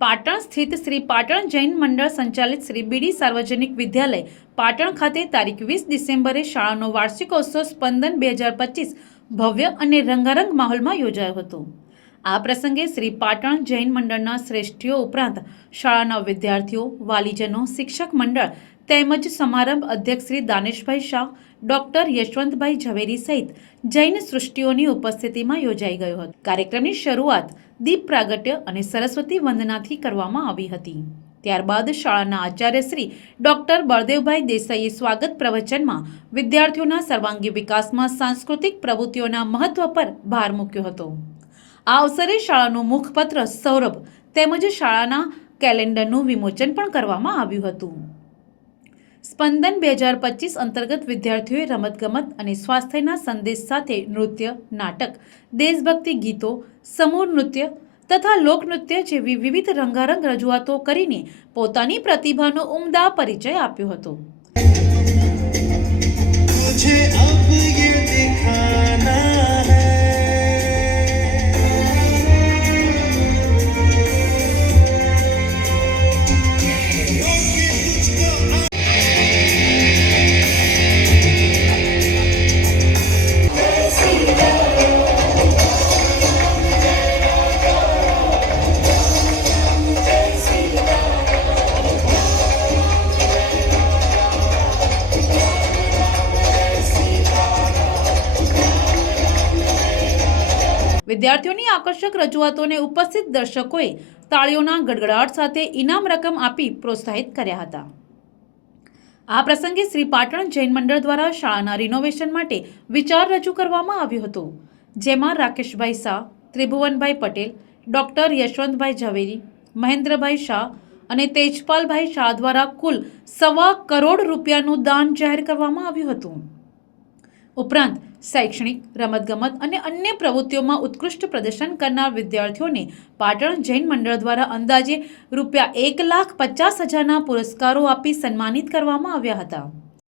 પાટણ સ્થિત શ્રી પાટણ જૈન મંડળ સંચાલિત શ્રી બીડી સાર્વજનિક વિદ્યાલય પાટણ ખાતે તારીખ 20 ડિસેમ્બરે શાળાનો વાર્ષિકોત્સવ સ્પંદન 2025 ભવ્ય અને રંગારંગ માહોલમાં યોજાયો હતો। આ પ્રસંગે શ્રી પાટણ જૈન મંડળના શ્રેષ્ઠીઓ ઉપરાંત શાળાના વિદ્યાર્થીઓ, વાલીજનો, શિક્ષક મંડળ તેમજ સમારંભ અધ્યક્ષ શ્રી દાનેશભાઈ શાહ, ડોક્ટર યશવંતભાઈ ઝવેરી સહિત જૈન સૃષ્ટિઓની ઉપસ્થિતિમાં યોજાઈ ગયો હતો। કાર્યક્રમની શરૂઆત દીપ પ્રાગટ્ય અને સરસ્વતી વંદનાથી કરવામાં આવી હતી। ત્યારબાદ શાળાના આચાર્ય શ્રી ડોક્ટર બળદેવભાઈ દેસાઈએ સ્વાગત પ્રવચનમાં વિદ્યાર્થીઓના સર્વાંગી વિકાસમાં સાંસ્કૃતિક પ્રવૃત્તિઓના મહત્વ પર ભાર મૂક્યો હતો। આ અવસરે શાળાનું મુખપત્ર સૌરભ તેમજ શાળાના કેલેન્ડરનું વિમોચન પણ કરવામાં આવ્યું હતું। સ્પંદન 2025 અંતર્ગત વિદ્યાર્થીઓએ રમતગમત અને સ્વાસ્થ્યના સંદેશ સાથે નૃત્ય, નાટક, દેશભક્તિ ગીતો, સમૂહ નૃત્ય તથા લોકનૃત્ય જેવી વિવિધ રંગારંગ રજૂઆતો કરીને પોતાની પ્રતિભાનો ઉમદા પરિચય આપ્યો હતો। વિદ્યાર્થીઓની આકર્ષક રજૂઆતોને ઉપસ્થિત દર્શકોએ તાળીઓના ગડગડાટ સાથે ઇનામ રકમ આપી પ્રોત્સાહિત કર્યા હતા। આ પ્રસંગે શ્રી પાટણ જૈન મંડળ દ્વારા શાળાના રિનોવેશન માટે વિચાર રજૂ કરવામાં આવ્યો હતો, જેમાં રાકેશભાઈ શાહ, ત્રિભુવનભાઈ પટેલ, ડોક્ટર યશવંતભાઈ ઝવેરી, મહેન્દ્રભાઈ શાહ અને તેજપાલભાઈ શાહ દ્વારા કુલ ₹1.25 કરોડનું દાન જાહેર કરવામાં આવ્યું હતું। ઉપરાંત શૈક્ષણિક, રમતગમત અને અન્ય પ્રવૃત્તિઓમાં ઉત્કૃષ્ટ પ્રદર્શન કરનાર વિદ્યાર્થીઓને પાટણ જૈન મંડળ દ્વારા અંદાજે ₹1,50,000ના પુરસ્કારો આપી સન્માનિત કરવામાં આવ્યા હતા।